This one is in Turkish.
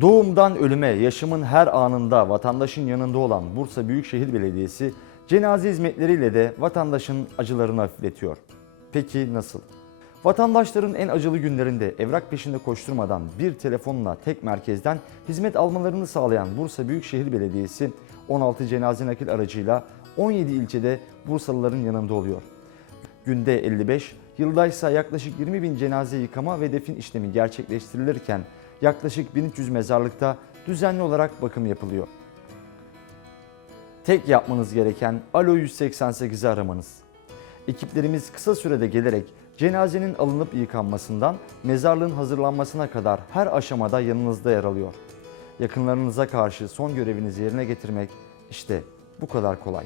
Doğumdan ölüme, yaşamın her anında vatandaşın yanında olan Bursa Büyükşehir Belediyesi cenaze hizmetleriyle de vatandaşın acılarını hafifletiyor. Peki nasıl? Vatandaşların en acılı günlerinde evrak peşinde koşturmadan bir telefonla tek merkezden hizmet almalarını sağlayan Bursa Büyükşehir Belediyesi 16 cenaze nakil aracıyla 17 ilçede Bursalıların yanında oluyor. Günde 55, yılda ise yaklaşık 20 bin cenaze yıkama ve defin işlemi gerçekleştirilirken yaklaşık 1300 mezarlıkta düzenli olarak bakım yapılıyor. Tek yapmanız gereken Alo 188'i aramanız. Ekiplerimiz kısa sürede gelerek cenazenin alınıp yıkanmasından mezarlığın hazırlanmasına kadar her aşamada yanınızda yer alıyor. Yakınlarınıza karşı son görevinizi yerine getirmek işte bu kadar kolay.